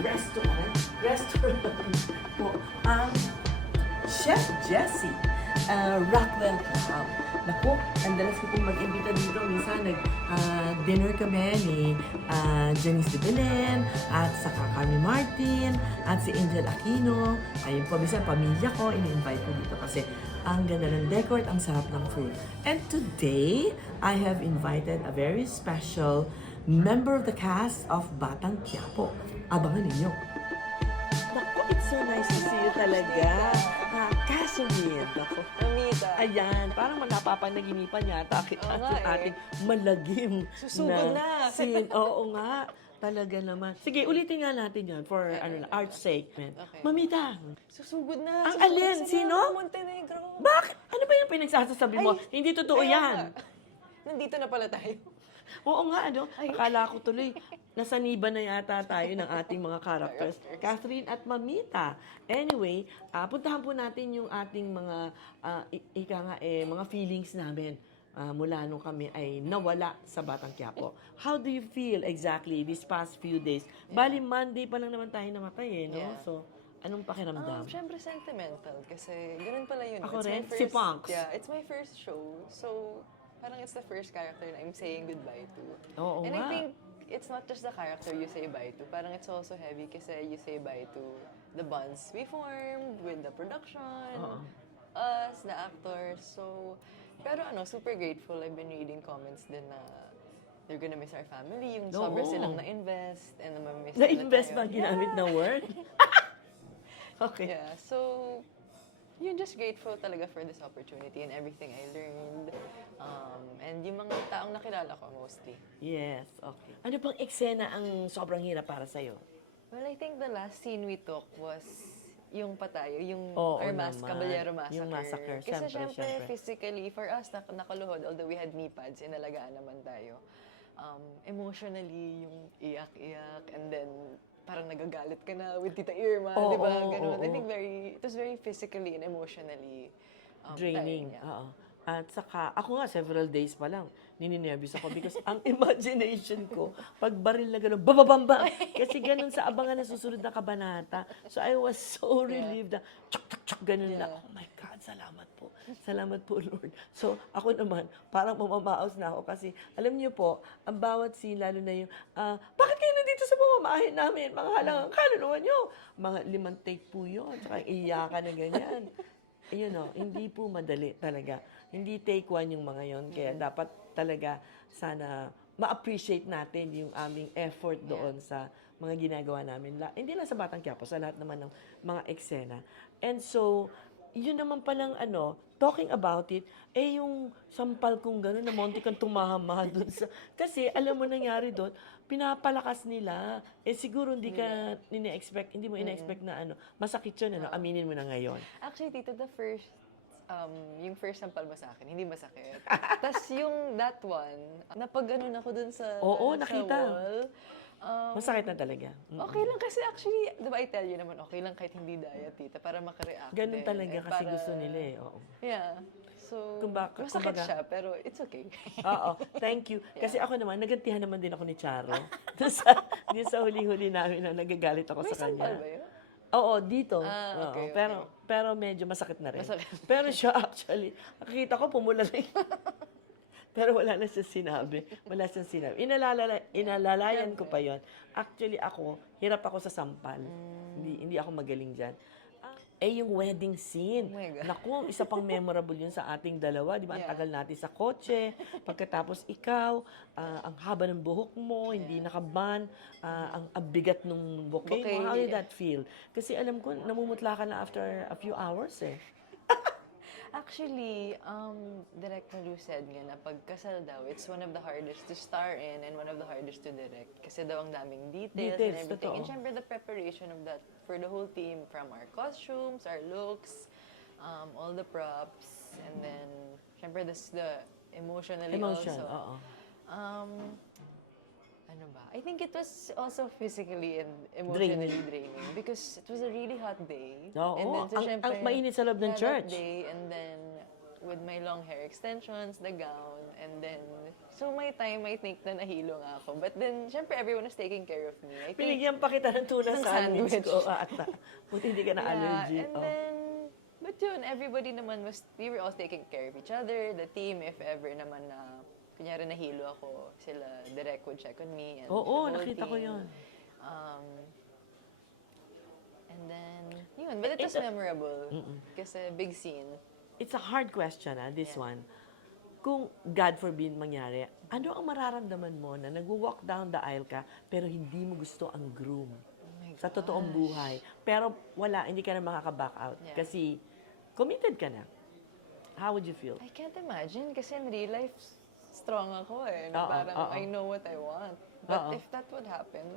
restaurant po ang Chef Jessie Rockwell Club. Naku, ang dalas ko pong mag-imbita dito. Minsan nag-dinner kami ni Janice de Belen at saka Carmen Martin at si Angel Aquino. Ayun po, minsan pamilya ko, ini-invite ko dito kasi ang ganda ng decor at ang sarap ng food. And today, I have invited a very special member of the cast of Batang Quiapo. Abangan ninyo. Naku, it's so nice to see you talaga. Casimir, naku. Amita. Ayan, parang napapanaginipan yata kita Oo nga yung ating malagim Susugod na. scene. Oo nga, talaga naman. Sige, ulitin nga natin yan for art's sake. Okay. Mamita, Susugod na. Ang Susugod alin? sila. Sino? Montenegro. bakit? Ano ba yung pinagsasasabi mo? Ay, Hindi totoo kaya yan. nga. Nandito na pala tayo. Oo nga, ano? Akala ko tuloy, nasaniba na yata tayo ng ating mga characters. Catherine at Mamita. Anyway, puntahan po natin yung ating mga, mga feelings namin mula nung kami ay nawala sa Batang Quiapo. How do you feel exactly these past few days? Bali, Monday pa lang naman tayo namatay, no? Yeah. So, anong pakiramdam? Syempre sentimental kasi ganun pala yun. Ako It's rin, my first, si Punks. Yeah, it's my first show. So, parang it's the first character na I'm saying goodbye to. Oo And nga. I think it's not just the character you say bye to. Parang it's also heavy kasi you say bye to the bonds we formed with the production, us, the actors. So, pero super grateful. I've been reading comments din na they're gonna miss our family. Yung sobra Oo. silang na-invest and na-miss Na-invest tayo. ba ang ginamit na word? Okay. Yeah, so yun, just grateful talaga for this opportunity and everything I learned. And yung mga taong nakilala ko mostly. Yes, okay. Ano pang eksena ang sobrang hirap para sa'yo? Well, I think the last scene we took was yung patayo, yung Oo Armas, naman. Caballero Massacre. Yung massacre, Kasi syempre. physically, for us, nakaluhod, although we had knee pads, inalagaan naman tayo. Emotionally, yung iyak-iyak, and then parang nagagalit ka na with Tita Irma, di ba? Ganun. I think it was very physically and emotionally Draining. tiring, yeah. Oo. At saka, ako nga, several days pa lang, nininervous ako because ang imagination ko, pag baril na gano'n, bababamba! Kasi gano'n sa abangan na susunod na kabanata. So I was so relieved na, chuk, gano'n na. Oh my God, salamat po. Salamat po, Lord. So ako naman, parang mamamaos na ako kasi, alam niyo po, ang bawat scene, lalo na yung, bakit kayo nandito sa pamamahin namin? Mga halangang kaluluwa niyo. Mga 5 take po yun. Tsaka iyakan na ganyan. Hindi po madali talaga. Hindi take one yung mga yon. Kaya dapat talaga sana ma-appreciate natin yung aming effort doon sa mga ginagawa namin. Hindi lang sa Batang Quiapo, sa lahat naman ng mga eksena. And so, yun naman palang talking about it, yung sampal kong gano'n, na monti kang tumama doon sa... Kasi, alam mo nangyari doon, pinapalakas nila. Siguro hindi ka hindi mo ina-expect na masakit yun, aminin mo na ngayon. Actually, Tito, yung first sampal mo sa akin, hindi masakit. Tapos yung that one, napag-ganon ako dun sa, Oo, sa nakita. wall. Masakit na talaga. Okay lang kasi actually, di ba I tell you naman, okay lang kahit hindi diet, Tita, para makareact Ganun din. talaga And kasi gusto nila Oo. Yeah. So, Kumbaga- masakit siya, pero it's okay. Oo, thank you. Kasi ako naman, nagantihan naman din ako ni Charo. Doon sa huli-huli namin na nagagalit ako May sa kanya. sampal ba yun? Oo, dito. Okay, Oo, pero medyo masakit na rin. Masakit. Pero siya actually, nakikita ko pumula rin. Pero wala na siya sinabi. Wala siyang sinabi. Inalalayan ko pa yon. Actually ako, hirap ako sa sampal. Hindi ako magaling dyan. Yung wedding scene. Oh my God. Naku, isa pang memorable yun sa ating dalawa. Di ba? Ang Yeah. tagal natin sa kotse. Pagkatapos ikaw, ang haba ng buhok mo, hindi nakaban, ang bigat ng bouquet Bouquet, mo. How did that feel? Kasi alam ko, namumutla ka na after a few hours eh. Actually, Direct Malu said nga na pagkasal daw, it's one of the hardest to star in and one of the hardest to direct. Kasi daw ang daming details and everything. Totoo. And syempre, the preparation of that for the whole team, from our costumes, our looks, all the props, and then, syempre, the emotionally Emotion, also. oo. Ano ba? I think it was also physically and emotionally draining because it was a really hot day. Oo, And then, so, ang syempre, mainit sa loob ng yeah, church. that day, and then with my long hair extensions, the gown, and then, so may time I think na nahilo nga ako. But then, syempre, everyone was taking care of me. I think, Binigyan pa kita ng tuna Ng sandwich sandwich. ko, ata. Buti hindi ka na allergy. and Oh. then, but yun, everybody naman we were all taking care of each other, the team, if ever naman na, kunyari nahilo ako, sila direct would check on me. And Oo, the whole nakita ko team. yun. And then, yun, but it was memorable. Kasi big scene. It's a hard question, this one. Kung God forbid mangyari, ano ang mararamdaman mo na nag-walk down the aisle ka pero hindi mo gusto ang groom? Sa totoong buhay. Pero wala, hindi ka na makaka-back out. Yeah. Kasi committed ka na. How would you feel? I can't imagine kasi in real life, strong ako eh. Na Oo, parang oo. I know what I want. But Oo. if that would happen,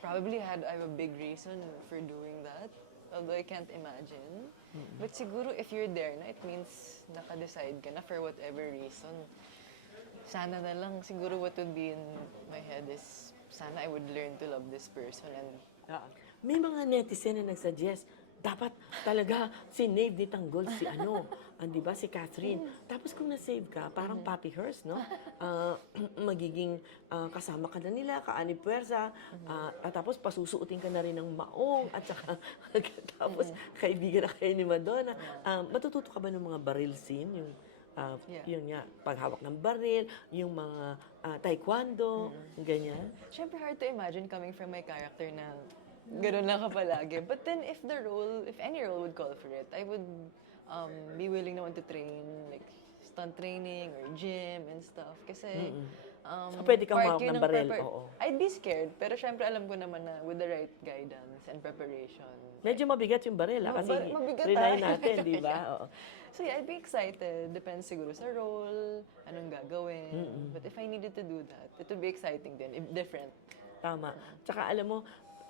probably I have a big reason for doing that. Although I can't imagine. But siguro if you're there na, it means naka-decide ka na for whatever reason. Sana na lang, siguro what would be in my head is, sana I would learn to love this person and May mga netizen na nagsuggest, dapat talaga sinave ni Tanggol si di ba, si Catherine. Tapos kung na-save ka, parang Papi Hearst, no? Magiging kasama ka na nila, kaani puwersa, at tapos pasusuotin ka na rin ng maong, at saka tapos kaibigan na kayo ni Madonna. Matututo ka ba ng mga baril scene? Yun nga, paghawak ng baril, yung mga taekwondo, ganyan. syempre hard to imagine coming from my character na gano'n lang ka palagi. But then if any role would call for it, I would be willing naman to train, like stunt training or gym and stuff. Kasi, So, pwede kang part hawak yun ng baril, prepar- oo. I'd be scared, pero syempre alam ko naman na with the right guidance and preparation. Medyo mabigat yung baril, kasi Mabigat, trinay ah. natin, di ba? Oo. So yeah, I'd be excited. Depends siguro sa role, anong gagawin. But if I needed to do that, it would be exciting din, different. Tama. Tsaka alam mo,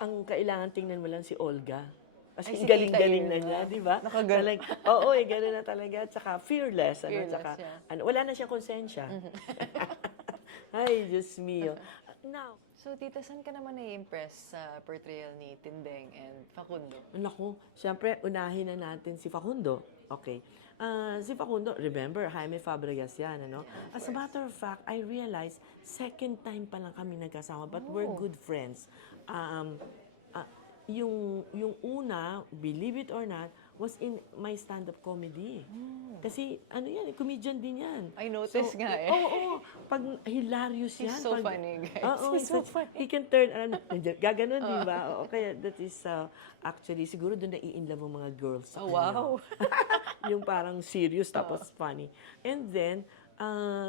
ang kailangan tingnan mo lang si Olga. Kasi Ay, si galing-galing Tita na niya, Irma. di ba? Oo, gano'n na talaga. Tsaka fearless. Fearless, Tsaka, yeah. wala na siyang konsensya. Ay, Diyos mio. Now, So, Tita, saan ka naman na-impress sa portrayal ni Tindeng and Facundo? naku, siyempre, unahin na natin si Facundo. Okay. Si Facundo, remember, Jaime Fabregas yan, ano? As a matter of fact, I realized, second time pa lang kami nagkasama, but we're good friends. Yung una, believe it or not, was in my stand-up comedy. Kasi, comedian din yan. I noticed nga eh. Oo, pag hilarious yan. He's so funny, guys. Oo, He's so funny. He can turn, gaganon, di ba? Oo, kaya that is, actually, siguro doon nai-inlove ang mga girls. sa Oh, kanya. wow. Yung parang serious tapos funny. And then,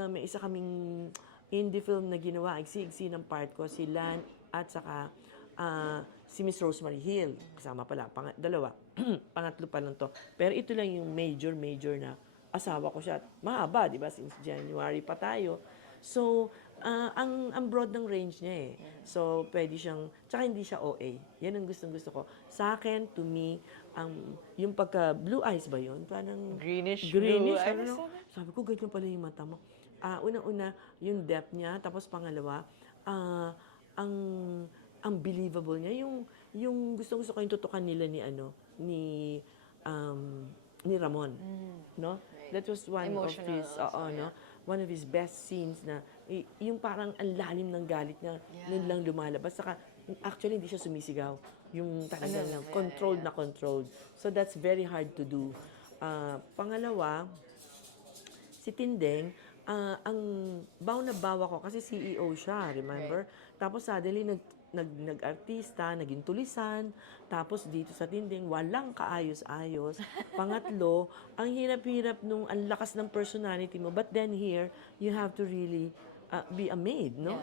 may isa kaming indie film na ginawa, igsi-igsi ng part ko, si Lan at saka si Miss Rosemary Hill. Kasama pala, dalawa. Pangatlo pa lang to. Pero ito lang yung major na asawa ko siya. Mahaba, di ba? Since January pa tayo. So, ang broad ng range niya eh. So, pwede siyang, tsaka hindi siya OA. Yan ang gustong-gusto ko. Sa akin, to me, yung pagka blue eyes ba yun? Parang Greenish blue. Sabi ko, ganyan pala yung mata mo. Unang-una, yung depth niya. Tapos pangalawa, ang believable niya. Yung gustong-gusto ko yung tutukan nila ni Ramon. No? That was one Emotional of his, also, no? One of his best scenes na, yung parang ang lalim ng galit niya, nun lang lumalabas. Saka, actually, hindi siya sumisigaw. Yung talagang controlled na controlled. So, that's very hard to do. Pangalawa, si Tindeng, ang baw na bawa ko, kasi CEO siya, remember? Tapos suddenly, nag-artista, naging tulisan, tapos dito sa Tinding, walang kaayos-ayos. Pangatlo, ang hirap-hirap nung ang lakas ng personality mo, but then here, you have to really be a maid, no?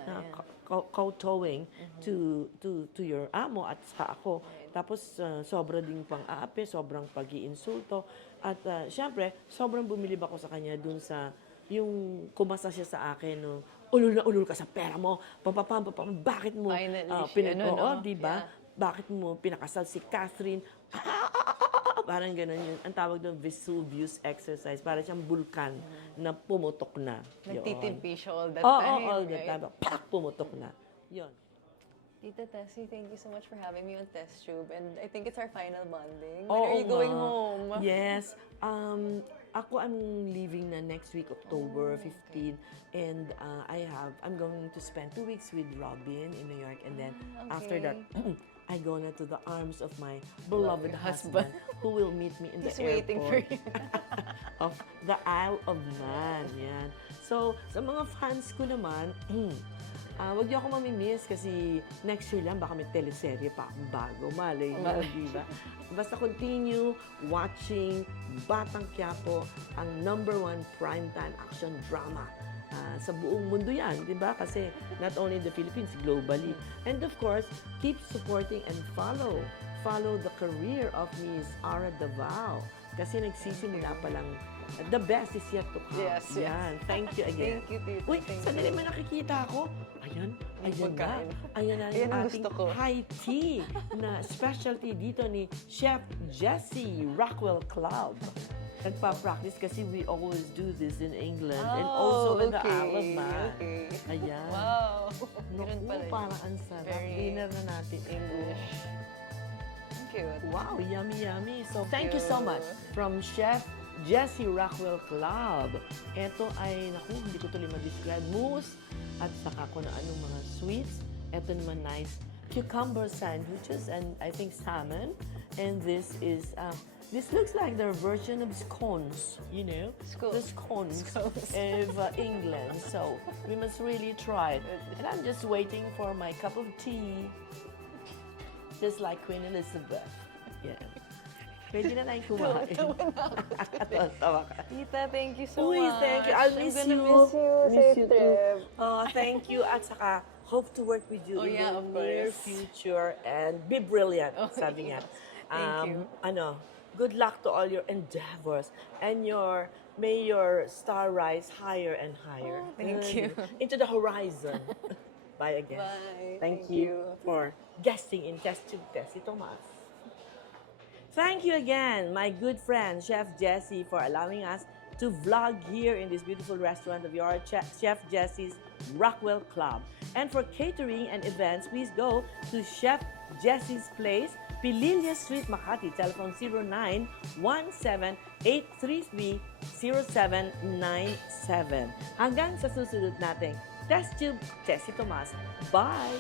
Kowtowing to your amo at sa ako. Tapos, sobra ding pang-aapi, sobrang pag-iinsulto. At syempre, sobrang bumilib ako sa kanya dun sa yung kumasa siya sa akin, no? Ulul na ulul ka sa pera mo, bakit mo, di ba? Yeah. Bakit mo pinakasal si Catherine? Parang gano'n yun. Ang tawag doon, Vesuvius exercise. Parang siyang bulkan na pumutok na. Nagtitimpi siya all the Oo, time. all the right? time. Pak! Pumutok na. Yun. Tita Tessie, thank you so much for having me on Test Tube. And I think it's our final bonding. When Oo are you going nga. home? Yes. Ako, I'm leaving na next week, October 15. And I'm going to spend 2 weeks with Robin in New York. And then after that, I go na to the arms of my beloved husband who will meet me in the He's airport. waiting for you. Of the Isle of Man. Yan. So, sa mga fans ko naman, wag niyo ako mamimiss kasi next year lang baka may teleserye pa akong bago. Malay niyo, di ba? Basta continue watching Batang Quiapo, ang #1 primetime action drama. Sa buong mundo yan, di ba? Kasi not only in the Philippines, globally. And of course, keep supporting and follow the career of Miss Ara Davao. Kasi nagsisimula pa lang. The best is yet to come. Yes, yes. Yan. Thank you again. Thank you, Tita. Uy, Thank sandali you. may nakikita ako. Ayan na. pagkain. Ayan na Ayan yung ang ating gusto ko. high tea na specialty dito ni Chef Jessie Rockwell Club. Nagpa-practice kasi we always do this in England and also in the Isle of Man. Okay. Ayan. Wow. Ganun Naku, pala yun. parang ang sarap. Very Dinner na natin. English. Cute. Wow, yummy, yummy. So, thank you you. so much from Chef Jessie Rockwell Club. Ito ay, naku, hindi ko tuloy ma-describe. Mousse at saka kung anong mga sweets. Ito naman nice cucumber sandwiches and I think salmon. And this is, this looks like their version of scones, you know? The scones of England. So, we must really try it. And I'm just waiting for my cup of tea. Just like Queen Elizabeth. Yeah. Pwede na tayong kumain. Tawa ka. Tita, thank you so Uy, much. thank you. I'll miss I'm gonna you. miss you. Miss Safe you too. trip. Thank you. At saka, hope to work with you Oh, in yeah, the of near course. future and be brilliant, sabi niya. Thank you. Good luck to all your endeavors and may your star rise higher and higher. Oh, thank you. Into the horizon. Bye again. Bye. Thank you for guesting in Test Tube Tessie Tomas. Thank you again, my good friend, Chef Jessie, for allowing us to vlog here in this beautiful restaurant of yours, Chef Jessie's Rockwell Club. And for catering and events, please go to Chef Jessie's Place, Pililla Street, Makati. Telephone 0917-833-0797. Hanggang sa susunod nating Test Tube Tessie Tomas. Bye!